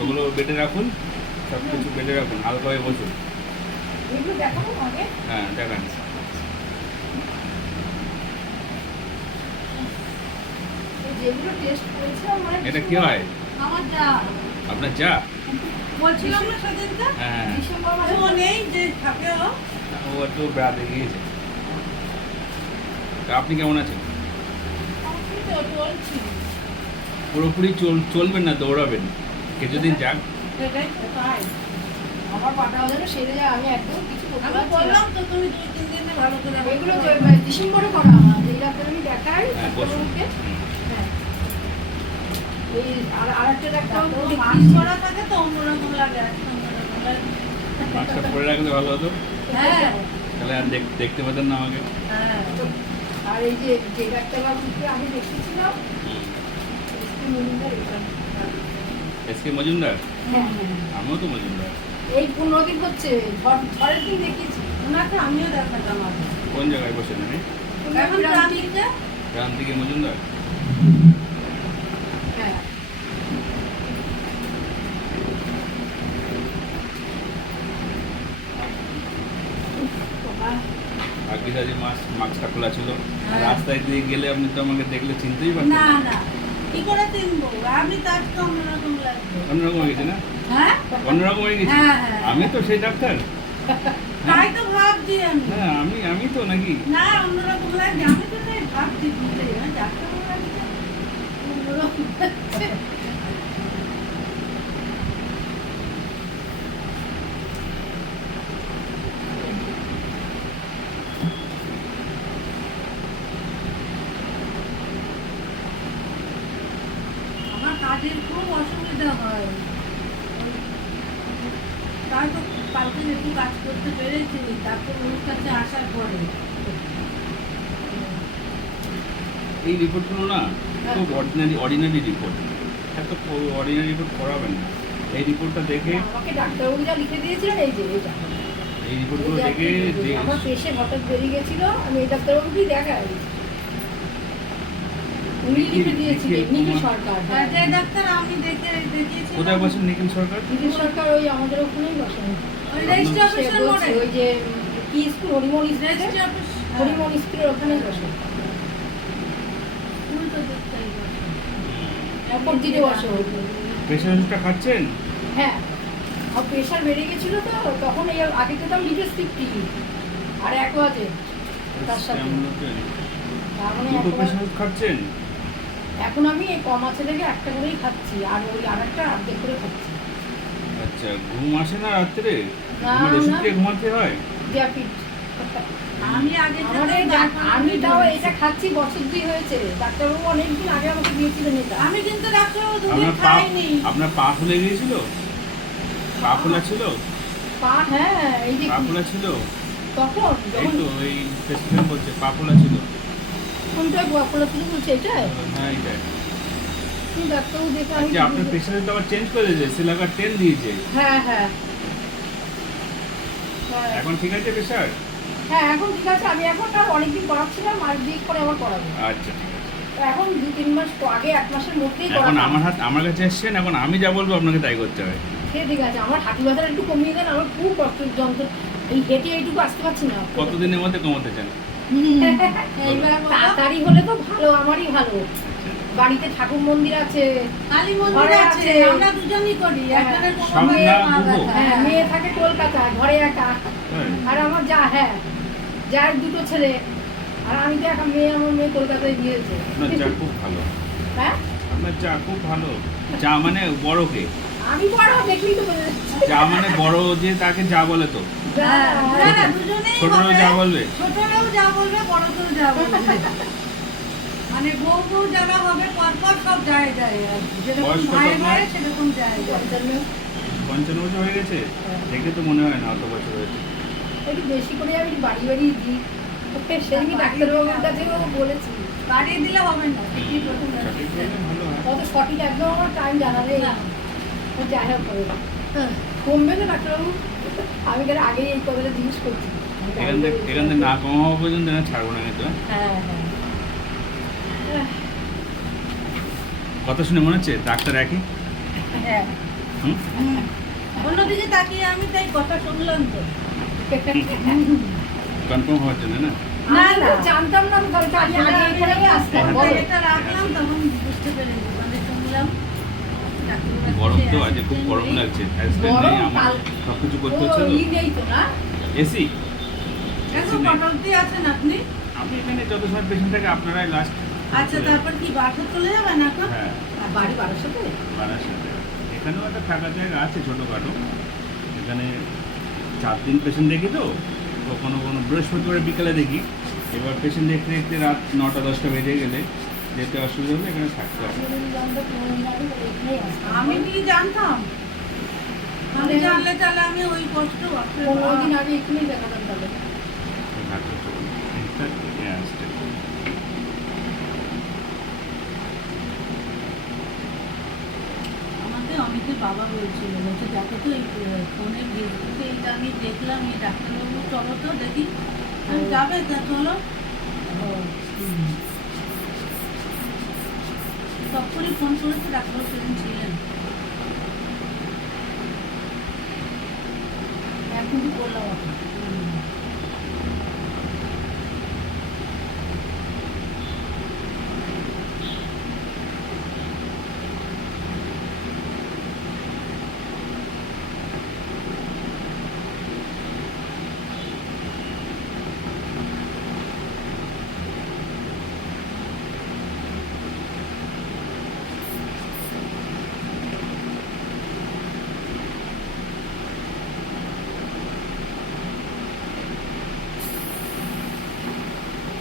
ওগুলো বেডে রাখুন, সব কিছু বেডে রাখুন, হালকা হয়ে বসুন। হ্যাঁ দেখান। এটা কি হয়? আপনার যা বলছিলাম না সেদিনটা, হ্যাঁ ও নেই যে থাকে ও একটু বেড়াতে গিয়েছে। তা আপনি কেমন আছেন? পুরোপুরি চলবেন না, দৌড়াবেন কিছুদিন যাক। সেটাই তো তাই। আমার পাটাও যেন সেরে যায়, আমি একদম কিছু করতে আমি পারছি না। বললাম তো তুমি 2-3 দিনে ভালো করে এগুলো ডিসেম্বরে করা আমার, এই ডাক্তার আমি দেখাই হ্যাঁ বসুন। ডাক্তারবাবুকে। হ্যাঁ এই আর একটা ডাক্তার মাছ করা থাকে তো অন্যরকম লাগে, আজকে অন্যরকম লাগে। মাস্কটা পরে রাখলে ভালো হতো, হ্যাঁ তাহলে আর দেখতে পেতেন না আমাকে। হ্যাঁ আর এই যে যে ডাক্তারবাবুকে আমি দেখিয়েছিলাম এসকে মজুমদার, হ্যাঁ আমিও তো মজুমদার। এই 15 দিন হচ্ছে, ঝড়ের দিন দেখিয়েছি। ওনাকে আমিও দেখাতাম আগে। কোন জায়গায় বসেন আপনি? এখন প্রান্তিকটা ক্রান্তিকে মজুমদার। হ্যাঁ আগে যদি মাস্কটা খোলা ছিল, হ্যাঁ। রাস্তায় দিয়ে গেলে আপনি তো আমাকে দেখলে চিনতেই পারতেন না না। না কি করে চিনবো, আপনি তো আজকে অন্যরকম লাগবে। অন্যরকম হয়ে গেছে না? হ্যাঁ অন্যরকম হয়ে গেছে। হ্যাঁ, হ্যাঁ। আমি তো সেই ডাক্তার। তাই তো ভাবছি আমি। হ্যাঁ আমি তো নাকি। না অন্যরকম লাগছে, আমি তো তাই ভাবছি বুঝতে ডাক্তার লাগছে অন্যরকম লাগছে। আমার কাজের খুব অসুবিধা হয়, তাই তো কালকে একটু কাজ করতে পেরেছি তারপর ওর কাছে আসার পরে। এই রিপোর্টগুলো না খুব অর্ডিনারি রিপোর্ট। এত অর্ডিনারি রিপোর্ট করাবেন না। এই রিপোর্টটা দেখে, আমাকে ডাক্তারবাবু যা লিখে দিয়েছিলেন এই যে এইটা, এই রিপোর্টগুলো এই যে দেখে যে আমার পেশে হঠাৎ বেরিয়ে গেছিল, আমি এই ডাক্তারবাবুকেই দেখাই। উনি লিখে দিয়েছিলেন, নিখিল সরকার। আর যে ডাক্তার আমি দেখিয়েছি কোথায় বসেন নিখিল সরকার? নিখিল সরকার ওই আমাদের ওখানেই বসেন। ওই রেজিস্ট্রি সে অফিসের বলছে, মোড়ে, ওই যে কি school, Harimohan registry school, office Harimohan স্কুলের ওখানেই বসে। উল্টো দিকটাই বসে। অপর দিকে বসে। প্রেশার ওষুধটা খাচ্ছেন? হ্যাঁ, আর প্রেশার বেড়ে গেছিল তো, তখন এই আগে খেতাম লিটার 50 আর অ্যাকোয়াজে তার সাথে। তার মানে দুটো এখন প্রেশার ওষুধ খাচ্ছেন? এখন আমি এই কম আছে থেকে একটা করেই খাচ্ছি, আর ওই আরেকটা অর্ধেক করে খাচ্ছি। আচ্ছা, ঘুম আসে না রাত্রে? না, আমার ওষুধ না। খেয়ে ঘুমাতে হয়? গ্যাপিট। আমি আগে আমি তাও এটা খাচ্ছি বছর 2 হয়েছে। ডাক্তারবাবু অনেকদিন আগে আমাকে দিয়েছিলেন এটা। আমি কিন্তু ডাক্তার দুদিন আপনার পা খাইনি। আপনার পা ফুলে গিয়েছিল? পা ফোলা ছিল? পা, হ্যাঁ এই যে পা ফোলা ছিল? তখন এই যখন তো এই প্রেসক্রিপশন বলছে পা ফোলা ছিল। কোনটায় বকলা থেকে বলছে এটাই? হ্যাঁ এটাই। তুমি ডাক্তারবাবু দেখে আমি আচ্ছা, আপনার প্রেশারটা তো আবার চেঞ্জ করে দিয়েছে, সিলাকার 10 দিয়েছে। হ্যাঁ হ্যাঁ হ্যাঁ এখন ঠিক আছে প্রেশার? হ্যাঁ এখন ঠিক আছে। আমি এখন আর অনেকদিন করাচ্ছিলাম, আর 2 পরে আবার করাবো। আচ্ছা ঠিক আছে। তো এখন 2-3 মাস আগে 1 মাসের মধ্যেই এখন করাবো। আমার কাছে এসছেন, এখন আমি যা বলবো আপনাকে তাই করতে হবে। ঠিক আছে। আমার হাঁটু ব্যথাটা একটু কমিয়ে দেন, আমার খুব কষ্ট যন্ত্র, এই হেঁটে এইটুকু আসতে পারছি না। কতদিনের মধ্যে কমাতে চান? এইবার বলো। তাড়াতাড়ি হলে তো ভালো, আমারই ভালো। বাড়িতে ঠাকুর মন্দির আছে, কালী মন্দির ঘরে আছে, আছে। আমরা দুজনই করি। হ্যাঁ। একজনের কোনো সব মেয়ে না মা বুঝবো। ব্যথা। হ্যাঁ, মেয়ে থাকে কলকাতায়, ঘরে একা। হ্যাঁ। আর আমার হ্যাঁ যার 2 ছেলে, আর আমি তো একা মেয়ে, আমার মেয়ে কলকাতায় দিয়েছে। আপনার চা খুব ভালো। হ্যাঁ, আপনার চা খুব ভালো। চা মানে বড়কে, আমি বড় দেখলি তো বোঝা যাচ্ছে। চা মানে বড় যে তাকে যা বলে তো। হ্যাঁ, হ্যাঁ, না, দুজনেই ছোটরা হবে। যা বলবে। ছোটরাও যা বলবে, বড়কেও যা বলবে। মানে বউ যারা হবে পরপর সব যায় যায় আর কি। যেরকম বয়স কত ভাই আপনার? ভাই সেরকম যায় যায়। 55 বছর হয়ে গেছে? দেখে তো মনে হয় না অত বছর হয়েছে। একটু বেশি করে আমি বাড়ি বাড়ি দিই, সেদিনই ডাক্তারবাবুর কাছেও বলেছি। বাড়িয়ে দিলে হবে না, ঠিকই প্রথম সঠিক বললে ভালো হয়। কত সঠিক একদম আমার টাইম জানা নেই। না। যাই হোক করে কমবে তো ডাক্তারবাবু? আমি কেন আগেই এই কথাটা জিজ্ঞেস করছি। এখান থেকে না কমাবো পর্যন্ত না ছাড়বো না কিন্তু। হ্যাঁ হ্যাঁ কথা শুনে মনে হচ্ছে ডাক্তার একই? হ্যাঁ। হুম? অন্যদিকে তাকিয়ে আমি তাই কথা শুনলাম তো। কনফার্ম হওয়ার জন্য না? না, আমি না। তো জানতাম না, আমি তো আগে এখানেই আসতাম। আমি বলো। এটা রাখলাম তখন বুঝতে পেরেছি, মানে শুনলাম। ডাক্তারবাবু গরম তো আসছে, আজকে খুব গরম লাগছে। অ্যাক্সিডেন্ট গরম নেই আমার, কাল- সবকিছু করতে ও, হচ্ছে তো। ই নেই তো না? এসি? এখন কটকটি আছেন আপনি? আমি এখানে যত সময় পেশেন্ট থাকে আপনারাই লাস্ট। আচ্ছা, তারপর কি বাসা চলে যাবেন এখন? হ্যাঁ, আর বাড়ি বারাসাতে? বারাসাতে। এখানেও একটা থাকার জায়গা আছে ছোটোখাটো। এখানে 4 দিন পেশেন্ট দেখি তো কখনো কোনো বৃহস্পতিবার বিকালে দেখি। এবার পেশেন্ট দেখতে দেখতে রাত 9টা-10টা বেজে গেলে যেতে অসুবিধা হলে এখানে থাকতে হবে। আমি জানতাম কোনোদিন আগে বলে এখানেই আসতাম। আমি কি জানতাম? আমি জানলে তাহলে আমি ওই কষ্ট বাপরে বাপ। 15 দিন আগে এখানেই দেখাতাম তাহলে। ঢাকা চলুন। এটা থেকে আসতে। আমাকে অনেকে বাবা বলছিল, বলছে দেখো তো এই ফোনে ফেসবুকে এইটা আমি দেখলাম, এই ডাক্তারবাবু চলো তো দেখি। আমি, যাবে তা চলো। তখনই ফোন করেছে, ডাক্তারবাবু সেদিন ছিলেন। এখন কি করলাম এখন?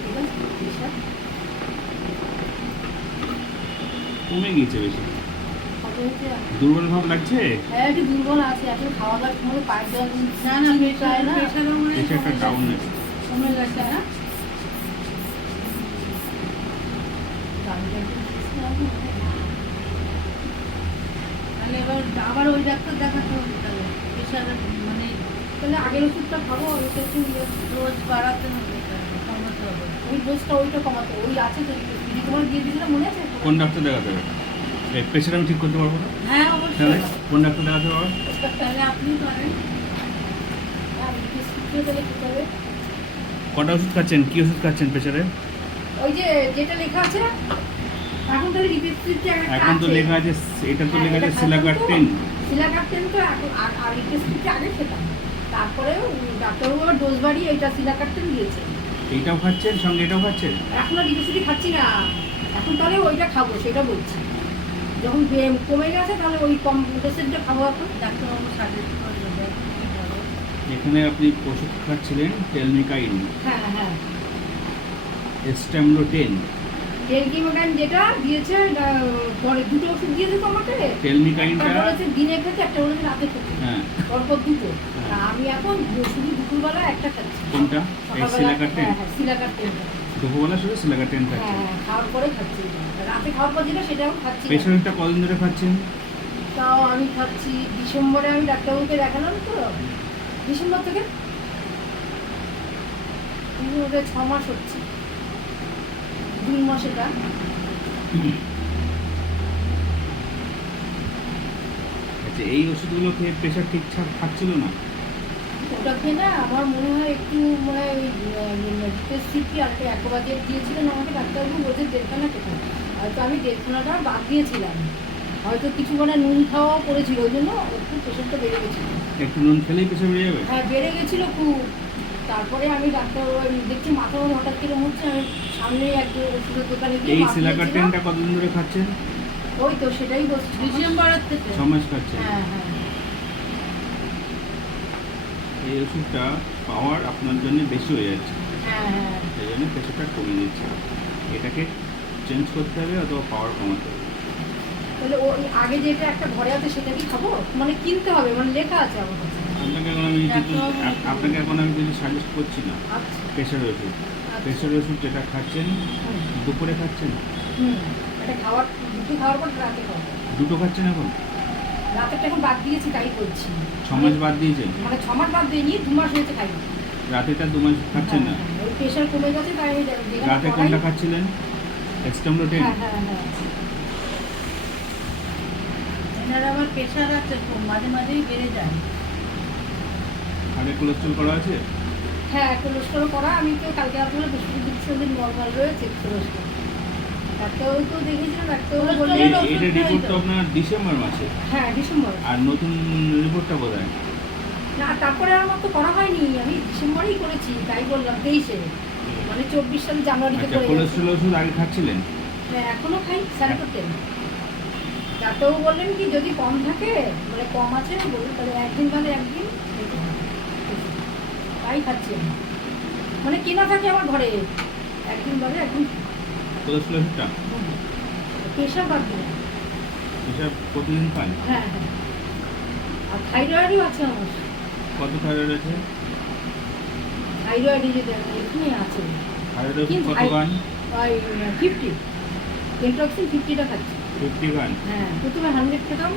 ঠিক আছে? প্রেশার? কমে গিয়েছে বেশি। কত হয়েছে? দুর্বল ভাব লাগছে? হ্যাঁ, একটু দুর্বল আছে। এখন খাওয়া দাওয়ার সময় পায়ের জল না না, চায় না। প্রেশারও মনে হয় প্রেশারটা ডাউন নেই। কমে গেছে, হ্যাঁ। তাহলে এবার আবার ওই ডাক্তার দেখাতে হবে তাহলে। প্রেশার মানে তাহলে আগের ওষুধটা খাবো, ওইটা একটু রোজ বাড়াতে হবে, তাহলে কমাতে হবে। ওই ডোজটা ওইটা কমাতে ওই আছে তো দিদি তোমার দিয়ে দিয়েছিলাম মনে আছে? কোন ডাক্তার দেখাতে হবে? এই প্রেশার আমি ঠিক করতে পারবো না? হ্যাঁ, তাহলে অবশ্যই। কোন ডাক্তার দেখাতে পারবো? তাহলে আপনি পারেন। আর প্রেসক্রিপশন তাহলে কি হবে? কটা ওষুধ খাচ্ছেন? কি ওষুধ খাচ্ছেন প্রেশারে? ওই যে যেটা লেখা আছে না, এখন তাহলে রিপেস্ট্রিপটা একটা এখন তো আছে। লেখা আছে, এটা তো হ্যাঁ, লেখা আছে এটা সিলাকার্টেন। সিলাকার্টেন তো এখন আর রিপেস্ট্রিপটা আগে খেতাম। তারপরে ডাক্তারবাবু আবার ডোজ বাড়িয়ে এইটা সিলাকার্টেন দিয়েছে। এইটাও খাচ্ছেন, সঙ্গে এটাও খাচ্ছেন? এখন আর রিপেস্ট্রি খাচ্ছি না। এখন তাহলে ওইটা খাবো, সেটা বলছি। যখন কমে গেছে তাহলে ওই কম ডোজেরটা খাবো এখন। ডাক্তারবাবু সাজেস্ট করে দেবে কি করো। এখানে আপনি ওষুধ খাচ্ছিলেন টেলমিকাইন, হ্যাঁ হ্যাঁ, এস্টামলোটেন। টেলকিমোগান যেটা দিয়েছে পরে দুটো ওষুধ দিয়েছে তো আমাকে। টেলমিকাইনটা একটা বলেছে দিনে খেতে, একটা বলেছে রাতে খেতে। হ্যাঁ, পরপর দুটো। হ্যাঁ। আর আমি এখন শুধু দুপুরবেলা একটা খাচ্ছি। কোনটা? এই সকালবেলা সিলাকার্টেন? হ্যাঁ হ্যাঁ, সিলাকার্টেনটা। দুপুরবেলা শুধু সিলাকার্টেন হ্যাঁ খাচ্ছেন। হ্যাঁ, খাওয়ার পরে খাচ্ছি এটা। রাতে খাওয়ার পর যেটা সেটাও খাচ্ছি না। প্রেশারটা কদিন ধরে খাচ্ছেন? তাও আমি খাচ্ছি ডিসেম্বরে, আমি ডাক্তারবাবুকে দেখালাম তো ডিসেম্বর থেকে ওদের 6 মাস হচ্ছে, 2 মাস এটা। আচ্ছা, এই ওষুধগুলো খেয়ে প্রেশার ঠিকঠাক থাকছিল না? ওটা খেয়ে না আমার মনে হয় একটু মানে ওই রিপেস্ট্রিপটি আর একটা অ্যাকোবাজেট দিয়েছিলেন আমাকে ডাক্তারবাবু, বলছে 1.5খানা খেতাম। হয়তো আমি 1.5খানাটা বাদ দিয়েছিলাম, হয়তো কিছু মানে নুন খাওয়াও করেছিল, ওই জন্য একটু প্রেশারটা বেড়ে গেছিলো। একটু নুন খেলেই প্রেশার বেড়ে যাবে? হ্যাঁ, বেড়ে গেছিলো খুব। তারপরে আমি ডাক্তার দেখছি মাথা আমার হঠাৎ কিরকম হচ্ছে, আমি সামনে একজন ওষুধের দোকানে গিয়ে এই মাপ সিলাকার্টেনটা নিয়েছিলাম। কতদিন ধরে খাচ্ছেন? ওই তো সেটাই বলছি, ডিসেম্বরের থেকে। 6 মাস খাচ্ছেন। হ্যাঁ হ্যাঁ এই ওষুধটা পাওয়ার আপনার জন্য বেশি হয়ে যাচ্ছে, হ্যাঁ হ্যাঁ। সেই জন্য প্রেশারটা কমে দিচ্ছে। এটাকে চেঞ্জ করতে হবে অথবা পাওয়ার কমাতে হবে। তাহলে ওই আগে যেটা একটা ঘরে আছে সেটা কি খাবো? মানে কিনতে হবে, মানে লেখা আছে আমার কাছে। আপনাকে এখন আমি কিছু সাজেস্ট করছি না। আচ্ছা প্রেশার ওষুধ, আচ্ছা। প্রেশার ওষুধ যেটা খাচ্ছেন হুম, দুপুরে খাচ্ছেন, হুম। এটা খাওয়ার দুটো খাওয়ার পর রাতে খাওয়া, দুটো খাচ্ছেন এখন? রাতেরটা এখন বাদ দিয়েছি তাই বলছি। 6 মাস বাদ দিয়েছেন? মানে 6 মাস বাদ দিইনি, 2 মাস হয়েছে খাই। রাতেটা 2 মাস খাচ্ছেন না? ওই প্রেশার কমে গেছে তাই আমি যেখানে রাতে পড়াই, কোনটা খাচ্ছিলেন? এক্সটেমলো 10 হ্যাঁ হ্যাঁ হ্যাঁ এনার আবার প্রেশার আছে তো মাঝে মাঝেই বেড়ে যায়। হাড়ে কোলেস্ট্রল করা আছে? হ্যাঁ কোলেস্ট্রল করা, আমি তো কালকে আপনার বৃহস্পতিবার নর্মাল রয়েছে কোলেস্ট্রল। ডাক্তারবাবু তো দেখেছিলাম, ডাক্তারবাবু বললেন কোলেস্ট্রলের ওষুধ এটা রিপোর্ট তো খাই তো। আপনার ডিসেম্বর মাসে, হ্যাঁ ডিসেম্বর। আর নতুন রিপোর্টটা বোধহয় না তারপরে আমার তো করা হয়নি, আমি ডিসেম্বরেই করেছি, তাই বললাম 23-এ, মানে 24 সালে জানুয়ারিতে আচ্ছা। করে গেছি। কোলেস্ট্রল ওষুধ আগে খাচ্ছিলেন? হ্যাঁ এখনো খাই স্যারকোটেন। ডাক্তারবাবু বললেন কি যদি কম থাকে, মানে কম আছে বলুন তাহলে একদিন বাদে একদিন খেতে হবে। তাই খাচ্ছি আমি, মানে কেনা থাকে আমার ঘরে, একদিন বাদে একদিন। কোলেস্ট্রল ওষুধটা প্রেশার বাদ দিলাম। এসব প্রতিদিন খান? হ্যাঁ হ্যাঁ, আর থাইরয়েডও আছে আমার। কত থাইরয়েড আছে? থাইরয়েড যে এখানে আছে, থাইরয়েড ওষুধ কিন্তু কত খান? ওই 50 ইন্ট্রক্সিন 50টা খাচ্ছি। 50 খান? হ্যাঁ প্রথমে 100 খেতাম,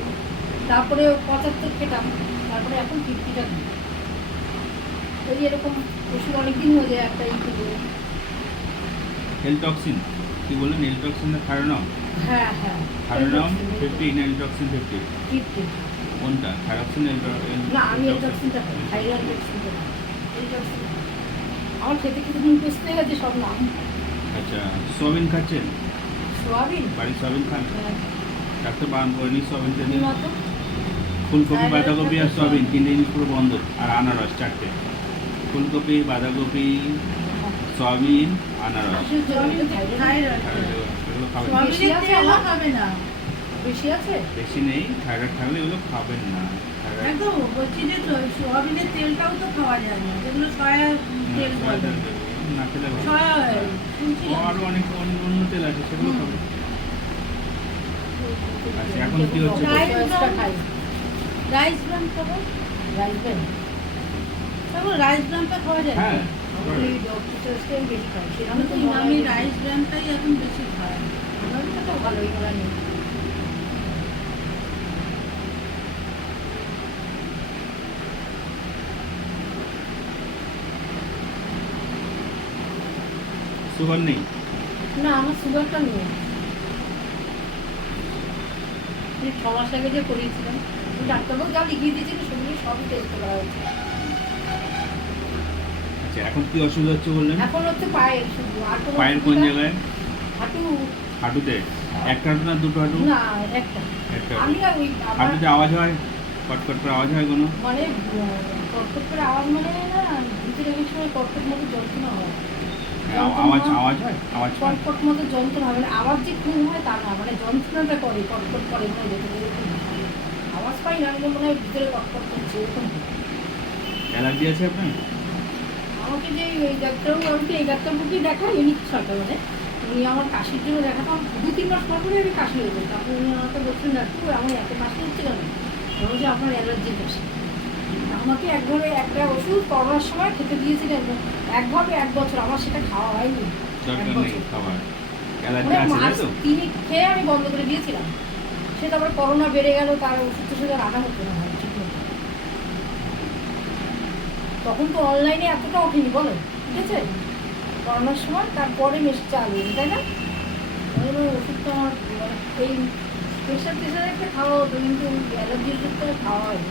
তারপরে 75 খেতাম, তারপরে এখন 50টা খাই। ওই এরকম ওষুধ অনেকদিন হয়ে যায় একটা খেলে। এলটক্সিন কি বলেন? এলটক্সিন না থাইরোনম? হ্যাঁ হ্যাঁ থাইরোনম 50 না এলটক্সিন 50? 50। কোনটা? থাইরক্সিন না আমি এলটক্সিনটা খাই, থাইরয়েড টক্সিনটা খাই। এলটক্সিন আমার খেতে খেতে মুখ পেছতে গেছে সব নাম। আচ্ছা। সোয়াবিন খাচ্ছেন? সোয়াবিন বাড়ির সোয়াবিন খান? ডাক্তার বারণ করেনি সোয়াবিনটা কি দিন। মতো? ফুলকপি, থাইরয়েড বাঁধাকপি আর থাকে সোয়াবিন সোয়াবিন। 3 জিনিস পুরো বন্ধ, আর আনারস 4টে। ফুলকপি, বাঁধাকপি, সোয়াবিন, আনারস। আসলে জমিতে থাইরয়েড থাইরয়েড। এগুলো খাবেন না। বেশি সোয়াবিনের আছে তেলও আমার? খাবে না। বেশি আছে? বেশি নেই, থাইরয়েড থাকলে এগুলো খাবেন না। থাইরয়েড একদম বলছি যে সোয়াবিনের তেলটাও তো খাওয়া যায় না, যেগুলো সয়া তেল বলে। না খেলে ভালো। সয়া অয়েল ও শুনছিলাম। আরো অনেক অন্য তেল আছে, সেগুলো হুম। খাবেন। আচ্ছা, এখন কি হচ্ছে? সয়াসটা খাই। রাইস ব্রান খাবো। রাইস ব্রেন রাইস ব্রানটা খাওয়া যায়। হ্যাঁ, আমার এই ডক্টর সয়াসটা আমি বেশি খাই। সেটা আমি তো তো আমি রাইস ব্রানটাই এখন বেশি খাই। আমার তো ভালোই করা নেই। সুগার নেই? না আমার সুগারটা নেই। এই 6 মাস আগে যে করিয়েছিলাম, ওই ডাক্তারবাবু যা লিখিয়ে দিয়েছিল সেগুলো সবই টেস্ট করা হয়েছে। আচ্ছা, এখন কি অসুবিধা হচ্ছে বললেন? এখন হচ্ছে পায়ের শুধু, আর কোনো পায়ের কোন অসুবিধা- জায়গায়? হাঁটু। হাঁটুতে? একটা হাঁটু না দুটো হাঁটু? না একটা। একটা আমি হাঁটু। না ওই আমার হাঁটুতে আওয়াজ হয়? কটকট করে আওয়াজ হয় কোনো? মানে কটকট করে আওয়াজ, মানে না ভিতরে অনেক সময় কটকট মতো যন্ত্রণা হয়। আওয়াজ হয়? আওয়াজ হয়? কটকট মতো যন্ত্রণা হয়, মানে আওয়াজ যে খুব হয় তা না, মানে যন্ত্রণাটা করে, কটকট করে মনে হয় যেতে এরকম। আওয়াজ পাই না, কিন্তু মনে হয় ভিতরে কটকট করছে এরকম। অ্যালার্জি আছে আপনার? আমাকে যে ওই ডাক্তারবাবু, আমি তো এই ডাক্তারবাবুকেই দেখাই, উনি সরকার মানে উনি আমার কাশির জন্য দেখাতাম, 2-3 মাস পর পরে আমি কাশি হয়ে যেত। তারপর উনি আমাকে বলছেন ডাক্তার আমার এত কাশি হচ্ছে কেন? বলো যে আপনার অ্যালার্জির কাশি। আমাকে একভাবে একটা ওষুধ করোনার সময় খেতে দিয়েছিলেন, একভাবে 1 বছর, আমার সেটা খাওয়া হয়নি। দরকার 1 নেই বছর খাবার। অ্যালার্জি মানে আছে তাই মাস তো? 3 খেয়ে আমি বন্ধ করে দিয়েছিলাম। সে তারপরে করোনা বেড়ে গেল, তার ওষুধ টষুধ আর আনা হতো না হয় ঠিক মতো। তখন তো অনলাইনে এতটা ওঠেনি বলো, ঠিক আছে? করোনার সময় তারপরে মেশিন চালু হয়েছে, তাই না? ওই জন্য ওষুধটা আমার মানে এই প্রেশার টেশার একটা খাওয়া হতো, কিন্তু অ্যালার্জির ওষুধটা খাওয়া হয়নি।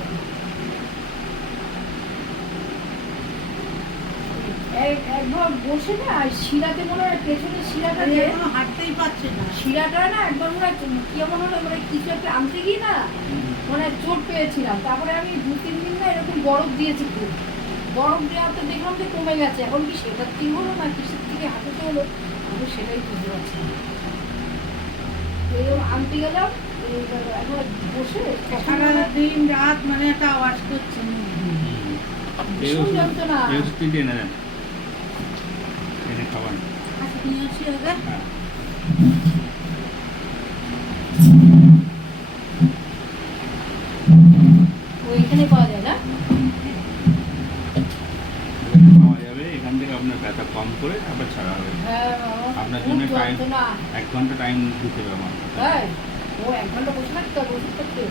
একবার বসে না শিরাতে মনে হয় পেছনের শিরাটা আর যে এখনো হাঁটতেই পারছে না। শিরাটা না একবার মনে হয় কেমন হলো, মানে কিছু একটা আনতে গিয়ে না মানে চোট পেয়েছিলাম। তারপরে আমি 2-3 দিন না এরকম বরফ দিয়েছি, খুব বরফ দেওয়াতে দেখলাম যে কমে গেছে। এখন কি সেটার থেকে হলো না কিসের থেকে হাঁটুতে হলো, আমি সেটাই বুঝতে পারছি না। এরকম আনতে গেলাম, একবার বসে সারা দিন রাত মানে একটা আওয়াজ করছে। ভীষণ যন্ত্রণা। এই ওষুধটি এনে দেন, এনে খাবার। আচ্ছা নিয়ে আসি আগে। হ্যাঁ। ওইখানে পাওয়া যায় না? পাওয়া যাবে, এখান থেকে আপনার ব্যথা কম করে আবার ছাড়া হবে। হ্যাঁ আপনার খুব জন্য টাইম যন্ত্রণা। 1 ঘন্টা টাইম দিতে হবে আমার। তাই ও 1 ঘন্টা বসে থাকতে হবে ওষুধ করতে,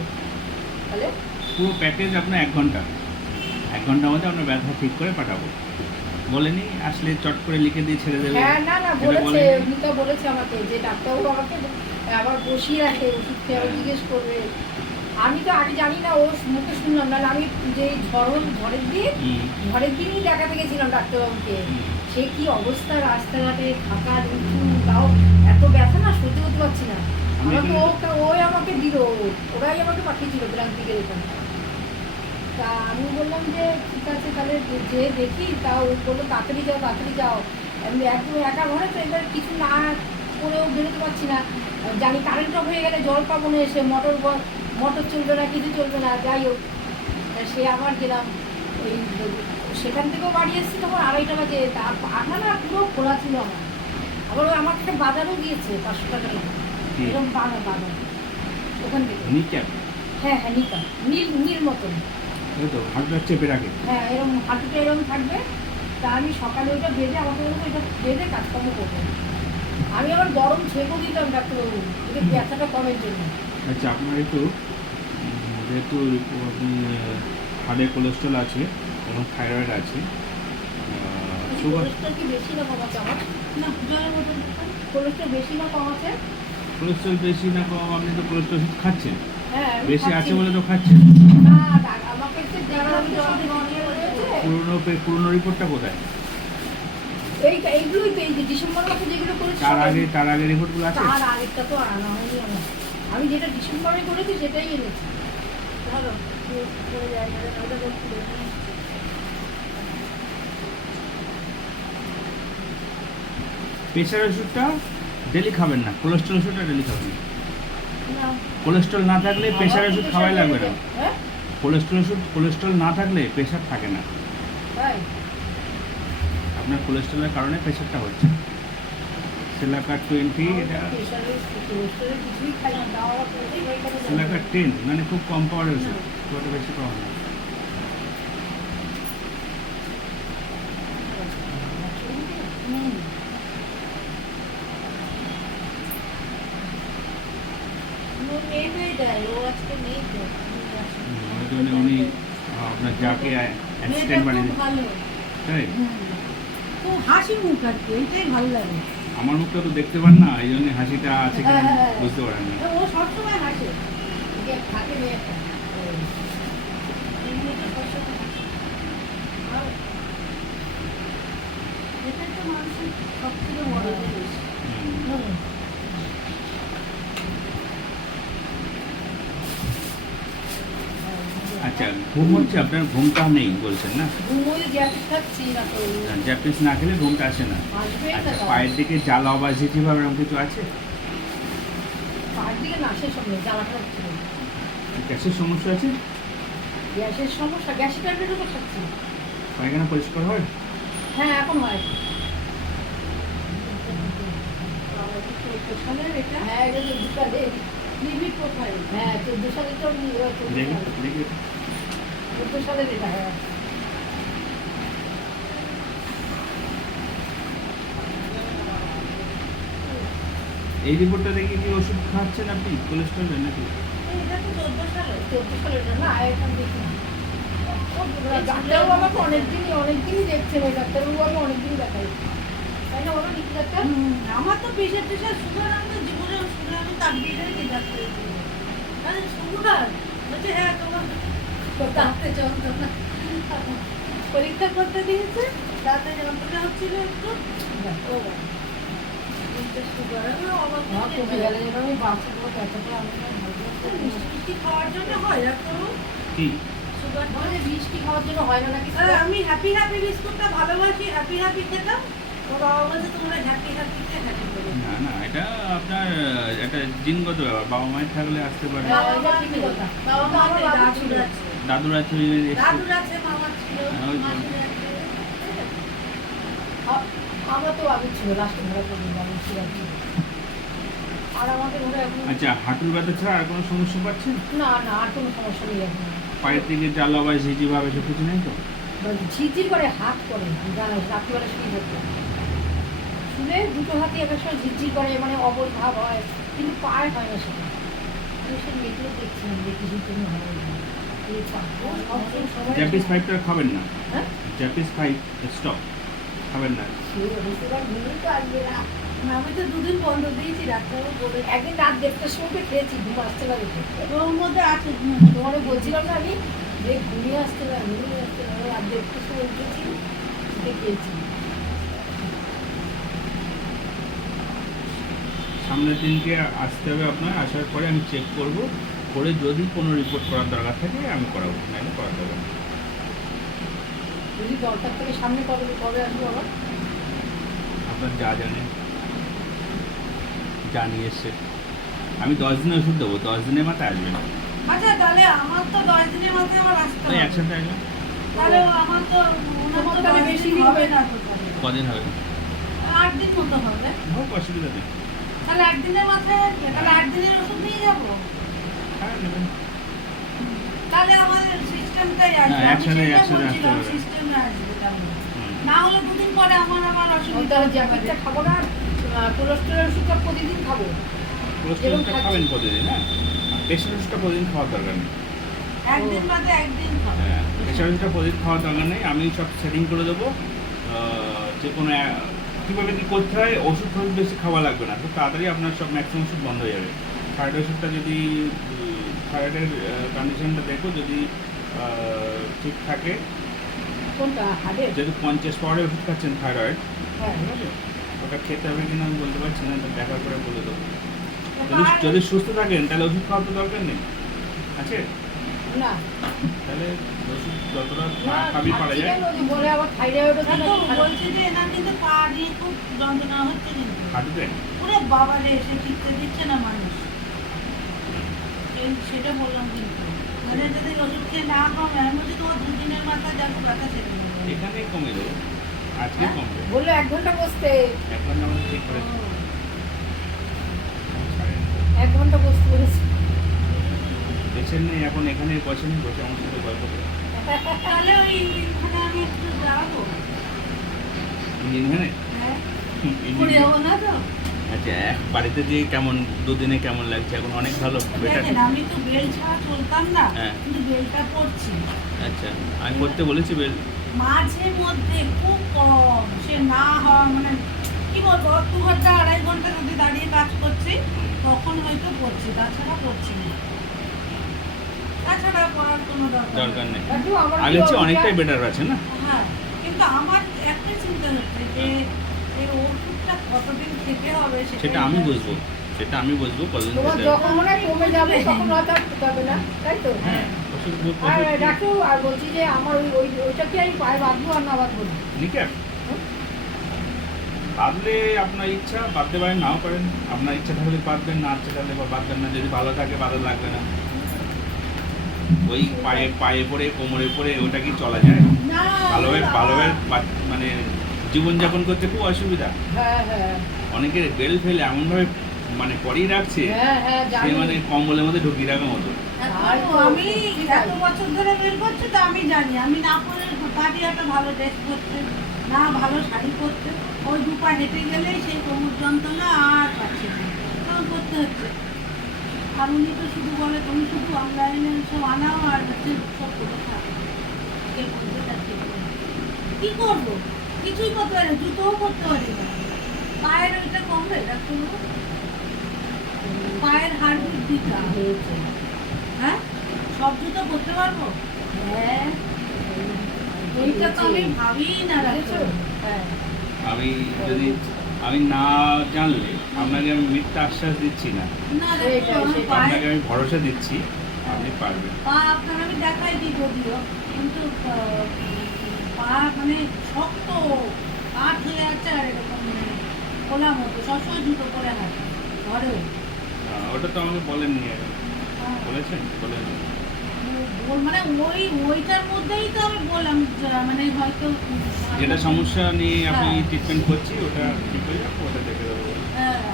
তাহলে পুরো প্যাকেজ আপনার 1 ঘন্টা। 1 ঘন্টার মধ্যে আপনার ব্যথা ঠিক করে পাঠাবো। বলেনি আসলে চট করে লিখে দিয়ে ছেড়ে দেবে? হ্যাঁ না না এটা বলেছে, বলেনি? মিতা বলেছে আমাকে যে ডাক্তারবাবু আমাকে আবার বসিয়ে রাখে ওষুধ খেয়ে আবার জিজ্ঞেস করবে। আমি তো আগে জানি না, ও মুখে শুনলাম না, আমি যে ঝড়ের দিন হুম, ঝড়ের দিনই দেখাতে গেছিলাম ডাক্তারবাবুকে। হুম। সে কি অবস্থা, রাস্তাঘাটে ফাঁকা উঁচু, তাও এত ব্যথা না সহ্য করতে পারছি না। আমি আমাকে এখানে- ওই আমাকে দিল, ওরাই আমাকে পাঠিয়েছিল গ্রান্তিকের এখানে। তা আমি বললাম যে ঠিক আছে তাহলে যে দেখি, তা ও বললো তাড়াতাড়ি যাও তাড়াতাড়ি যাও। আমি একদম একা ঘরে তো, এবার কিছু না করেও বেরোতে পারছি না। জানি কারেন্ট অফ হয়ে গেলে জল পাবো না, এসে মোটর চলবে না, কিছু চলবে না, যাই হোক। তা সে আবার গেলাম ওই সেখান থেকেও বাড়ি এসেছি তখন 2:30 বাজে। তা আটা না পুরো খোলা ছিল আমার। আবার ওই আমাকে একটা বাজারও দিয়েছে 500 টাকা দিয়ে। কি? এরকম বাজার ওখান থেকে। নিচে হ্যাঁ হ্যাঁ নিকা নীল মতন। ওই তো হাতটা চেপে রাখে। হ্যাঁ এরকম হাঁটুটা এরকম থাকবে। তা আমি সকালে ওইটা বেঁধে, আমাকে বলতো এটা বেঁধে কাজকর্ম করবো। আমি আবার গরম ছেঁকও দিতাম ডাক্তারবাবু, এটা ব্যথাটা কমের জন্য। আচ্ছা আপনার একটু যেহেতু আপনি হাড়ে কোলেস্ট্রল আছে এবং থাইরয়েড আছে, সুগার কোলেস্ট্রল কি বেশি না কম আছে আমার? না জলের বোতল দেখান। কোলেস্ট্রল বেশি না কম আছে? কোলেস্ট্রল বেশি না কম? আপনি তো কোলেস্ট্রল ওষুধ খাচ্ছেন, হ্যাঁ আমি বেশি খাচ্ছি। আছে বলে তো খাচ্ছেন। না আমাকে একটু যারা আমি জল দিয়ে বানিয়ে রয়েছে। পুরনো রিপোর্টটা কোথায়? এইগুলোই তো, এই যে ডিসেম্বর মাসে যেগুলো করেছি তার আগে রিপোর্টগুলো আছে? তার আগেরটা তো আর আনা হয়নি আমার। আমি যেটা ডিসেম্বরে করেছি সেটাই এনেছি। ধরো পড়ে যায় ওটা দেখতে দেখে প্রেশার ওষুধটা ডেলি খাবেন না, কোলেস্ট্রল ওষুধটা ডেলি খাবেন না। না কোলেস্ট্রল না থাকলে প্রেশার ওষুধ খাওয়াই লাগবে না। হ্যাঁ কোলেস্ট্রল না থাকলে প্রেশার থাকে না। তাই আপনার কোলেস্ট্রলের কারণে প্রেশারটা হচ্ছে। সেলাকার 20, এটা কোলেস্ট্রলের কিছুই খাই না, তাও আবার প্রচুর হয়ে গেলে সেলাকার 10, মানে খুব কম পাওয়ারের ওষুধ, খুব একটা বেশি পাওয়ার না। হুম। ও মেয়ে দেয়, ও আজকে নেই তো ওই জন্য উনি আপনার যাকে অ্যাসিস্ট্যান্ট বানিয়ে খুব দিচ্ছেন, ভালো। তাই? খুব হাসি মুখ আর কি, এইটাই ভালো লাগে। আমার মুখটা তো দেখতে পান না, এই জন্য হাসিটা আছে কিনা হ্যাঁ। বুঝতে পারেন না। ও সবসময় হাসে, যে থাকে মেয়েটা। এমনিতে সবসময় হাসে। আর এটাই তো মানুষের সব থেকে বড় জিনিস। হুম। হুম। আচ্ছা, ঘুম হচ্ছে আপনার, ঘুমটা নেই বলছেন না? ঘুমোই জ্যাকেট খাচ্ছি না তো। জ্যাপিস না খেলে ঘুমটা আসে না। আসবে না আচ্ছা, তো। পায়ের দিকে জ্বালা বা ঝিঝি ভাবে এরকম কিছু আছে? পায়ের দিকে না, সেসব নেই, জ্বালাটা হচ্ছিল। গ্যাসের সমস্যা আছে? গ্যাসের সমস্যা, গ্যাসের ট্যাবলেটও তো খাচ্ছি। পায়খানা পরিষ্কার হয়? হ্যাঁ এখন হয়। 14 সালের এটা হ্যাঁ এটা 14 সালে। লিমিট কোথায়? হ্যাঁ 14 সালে তো দেখি দেখি 14 সালের এটা। হ্যাঁ এই রিপোর্টটা দেখি কি ওষুধ খাচ্ছেন আপনি কোলেস্ট্রলের নাকি? এটা তো 14 সালে। 14 সালের এটা না, এখন দেখি না। ডাক্তারবাবু আমাকে অনেকদিনই দেখছেন, ওই ডাক্তারবাবু আমি অনেকদিন দেখাই, তাই না বলো নিকি ডাক্তার? আমার তো প্রেশার টেশার সুগার, আমি তো জীবনে সুগার আমি তার দিকেই কি ডাক্তার সুগার বলছে হ্যাঁ তোমার দাঁতে যন্ত্রণা, পরীক্ষা করতে দিয়েছে, দাঁতে যন্ত্রণা হচ্ছিল একটু, ও সুগার। আমি অবাক আমার হয়ে কমে গেলে যেন আমি বাঁচি, পুরো ব্যথাটা আমি না মিষ্টি মিষ্টি খাওয়ার জন্য হয় এখন কি? সুগার। মানে বৃষ্টি খাওয়ার জন্য হয় না নাকি? আমি হ্যাপি হ্যাপি বিস্কুটটা ভালোবাসি, হ্যাপি হ্যাপি খেতাম। ও বাবা বলছে তোমরা হ্যাপি হ্যাপিতে হ্যাপি করো। না না, এটা আপনার একটা জিনগত ব্যাপার, বাবা মায়ের থাকলে আসতে পারে। হ্যাঁ। বাবা মা নেই। বাবা মা নেই, দাদুর আছে। দাদুর আছে, দাদুর আছে, মামার ছিল, হ্যাঁ, ওই তো। মাসির আছে। আমার তো আগে ছিল, লাস্টে ধরা পড়লো আমি ছিল। আর আমাদের ঘরে এখন আচ্ছা, হাঁটুর ব্যথা ছাড়া আর কোনো সমস্যা পাচ্ছেন? না না আর কোনো সমস্যা নেই এখন। পায়ের দিকে জ্বালা বা ঝিঝি ভাবে সব কিছু নেই তো? ঝিরঝির করে হাত করে, জানো রাত্রিবেলা শুয়ে থাকলাম শুনে দুটো হাতে এক সময় ঝিরঝির করে, মানে অবল ভাব হয়, কিন্তু পায়ে হয় না সেটা। আমি সব মেয়েগুলো দেখছিলাম যে কিছুর জন্য হয় না। এই পা, সব সময় জ্যাপিস 5টা খাবেন না। হ্যাঁ জ্যাপিস 5 স্টপ। খাবেন না। সে অবস্থায় ঘুমিয়ে তো আসবে না। আমি তো দুদিন বন্ধ দিয়েছি, ডাক্তারবাবু বলে। একদিন রাত 1:30টার সময় তো খেয়েছি, ঘুম আসতে পারে ওর মধ্যে আছে তোমার বলছিলাম না আমি যে ঘুমিয়ে আসতে পারে, ঘুমিয়ে আসতে পারে, রাত 1:30টার সময় উঠেছি, উঠে খেয়েছি। সামনের দিনকে আসতে হবে আপনার, আসার পরে আমি চেক করব, করে যদি কোনো রিপোর্ট করার দরকার থাকে আমি করাবো, নাহলে করার দরকার নেই। যদি দরকার থেকে সামনে কবে কবে আসবো আবার? আপনার যা জানেন, যা নিয়ে এসছে। আমি 10 দিনের ওষুধ দেবো, 10 দিনের মাথায় আসবেন। আচ্ছা, তাহলে আমার তো 10 দিনের মাথায় আমার আসতে তাই হবে। একসাথে আসবেন। তাহলে আমার তো ওনার তো তাহলে 10 বেশি দিন দিন হবে হবে না তো তাহলে। কদিন হবে? 8 দিন মতো হবে। হোক, অসুবিধা নেই। তাহলে 8 দিনের মাথায় আসবে, তাহলে 8 দিনের ওষুধ নিয়ে যাবো। হ্যাঁ, নেবেন। তাহলে আমাদের সিস্টেমটাই আসবে। হ্যাঁ, আমি একসাথে সেটা আসতে বলছিলাম, হবে। সিস্টেমে আসবে তাহলে। হুম। না হলে দুদিন পরে আমার আবার অসুবিধা তাহলে হতে পারে। জ্যাকেটটা খাবো না, কোলেস্টেরল ওষুধটা প্রতিদিন খাবো। কোলেস্টেরলটা খাচ্ছি। খাবেন প্রতিদিন, হ্যাঁ। প্রেশার ওষুধটা প্রতিদিন খাওয়ার দরকার নেই। একদিন বাদে একদিন খাবো। হ্যাঁ, প্রেশার ওষুধটা প্রতিদিন খাওয়ার দরকার নেই। আমি সব সেটিং করে দেবো। যে কোনো কীভাবে কী করতে হয়, ওষুধ ফষুধ বেশি খাওয়া লাগবে না, খুব তাড়াতাড়ি আপনার সব ম্যাক্সিমাম ওষুধ বন্ধ হয়ে যাবে। থাইরয়েড ওষুধটা যদি থাইরয়েডের কন্ডিশনটা দেখো, যদি ঠিক থাকে, কোনটা হাড়ে? যেহেতু 50 পাওয়ারের ওষুধ খাচ্ছেন থাইরয়েড, হ্যাঁ, ঠিক আছে, ওটা খেতে হবে কিনা আমি বলতে পারছি না, তো দেখার পরে বলে দেবো। তো যদি আর- যদি সুস্থ থাকেন তাহলে ওষুধ খাওয়ার তো দরকার নেই, আছে? না তাহলে ওষুধ যতটা না, খাবি পারা খাচ্ছি যায়। কেন? ওই যে বলে আবার থাইরয়েড তা তো বলছি যে এনার কিন্তু পা নিয়ে খুব যন্ত্রণা হচ্ছে কিন্তু। হাঁটুতে ওরে বাবা রে, এসে টিকতে দিচ্ছে না মানুষ। সেটা বললাম কিন্তু। মানে যদি ওষুধ খেয়ে না কমে, আমি বলছি তোমার 2 দিনের মাথায় যাকে ব্যথা সেরে নেবে। এখানেই কমে দেবো, আজকে হ্যাঁ? কমবে। বললো 1 ঘন্টা বসতে, এখন আমাদের ঠিক করে ও। 1 ঘন্টা বসতে বলেছি। পেশেন্ট নেই এখন, এখানে বসেন, বসে আমার সাথে গল্প করে। তাহলে ওই এখানে আমি একটু দাঁড়াবো। ইঞ্জিন হ্যাঁ, পড়ে যাবো না তো? আচ্ছা, বাড়িতে দিয়ে কেমন, দুদিনে কেমন লাগছে? এখন অনেক ভালো, বেটার। দেখেন, আমি তো বেল ছাড়া চলতাম না, হ্যাঁ। কিন্তু বেলটা পড়ছি। আচ্ছা, আমি করতে বলেছি বেল। মাঝে মধ্যে খুব কম, সে না হওয়া মানে কি বলবো, 2 ঘন্টা 2.5 ঘন্টা যদি দাঁড়িয়ে কাজ করছি তখন হয়তো পড়ছি, তাছাড়া পড়ছি না। তাছাড়া পড়ার কোনো দরকার দরকার নেই। নেই। দাদু, আমার কি আগের চেয়ে অবস্থা? অনেকটাই বেটার আছে না? হ্যাঁ, কিন্তু আমার একটা চিন্তা হচ্ছে যে এই ওষুধটা কতদিন খেতে হবে সেটা আমি বুঝবো, সেটা আমি বুঝবো কতদিন তোমার খেতে হবে। যখন মনে হয় কমে যাবে তখন হয়তো আর খেতে হবে না, তাই তো? হ্যাঁ, ওষুধ আর ওষুধ ডাক্তার, আর বলছি যে আমার ওইটা কি আমি পায়ে বাঁধবো আর না বাঁধবো না? নিকে বাঁধলে আপনার ইচ্ছা, বাঁধতে পারেন, নাও পারেন। আপনার ইচ্ছা থাকলে বাঁধবেন, না ইচ্ছা থাকলে বাঁধবেন না। যদি ভালো থাকে বাঁধা লাগবে না। ওই পায়ে পায়ে পড়ে, কোমরে পড়ে ওটা কি চলা যায়? না, ভালোভাবে বাবা। ভালোভাবে মানে জীবনযাপন করতে খুব অসুবিধা। হ্যাঁ, হ্যাঁ, অনেকের বেল ফেলে এমনভাবে মানে করেই রাখছে, হ্যাঁ, হ্যাঁ, সে জানি। মানে কম্বলের মধ্যে ঢুকিয়ে রাখার মতো। আর তো আমি এত বছর ধরে বের করছি তো আমি জানি, আমি না পরে পারি একটা ভালো ড্রেস করতে, না ভালো শাড়ি করতে, ওই 2 পা হেঁটে গেলেই সেই কোমর যন্ত্রণা আর পাচ্ছি না, তখন করতে হচ্ছে। আর উনি তো শুধু বলে তুমি শুধু অনলাইনে সব আনাও আর হচ্ছে সব করে খাও। কে করবে তার ঠিক নেই। কি করবো, কিছুই করতে পারি না, জুতোও করতে পারি না। পায়ের ওইটা কমবে ডাক্তারবাবু? পায়ের হাড় বৃদ্ধিটা, হয়েছে। হ্যাঁ, সব জুতো করতে পারবো? হ্যাঁ, এইটা তো আমি ভাবি না বুঝেছো? রাখো। হ্যাঁ, আমি যদি আমি না জানলে আপনাকে আমি মিথ্যা আশ্বাস দিচ্ছি না, না সেটাই, দেখো, আমার সেটাই। পায়ে আপনাকে আমি ভরসা দিচ্ছি আপনি পারবেন। পা আপনার আমি দেখাই দিই যদিও, কিন্তু পা মানে শক্ত কাঠ হয়ে আছে, আর এরকম মানে খোলা মতো, সবসময় জুতো পরে হাঁটি ঘরেও। ওটা তো আমাকে বলেননি আগে। হ্যাঁ। বলেছেন? বলেন। মানে ওইটার মধ্যেই তো আমি বললাম যে মানে হয়তো যেটা সমস্যা নিয়ে আপনি হ্যাঁ। ট্রিটমেন্ট করছি ওটা ঠিক হয়ে যাবে, ওটা দেখে দেবো।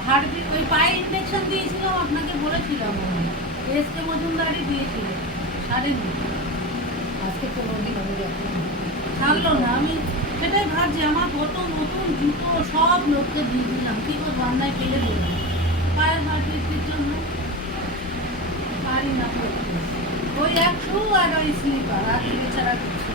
হার্টবিট, ওই পায়ে ইনজেকশন দিয়েছিলাম, আপনাকে বলেছিলাম, এসকে মজুমদারই দিয়েছিল, সারেনি, আজকে 15 দিন হয়ে যাচ্ছে। ছাড়লো না। আমি সেটাই ভাবছি, আমার কত নতুন জুতো সব লোককে দিয়ে দিলাম, কি করবো, রান্নায় ফেলে দিলাম পায়ের হার্টবিটের জন্য, পারি না করতে। ওই এক শু আর ওই স্লিপার, আর এছাড়া কিছু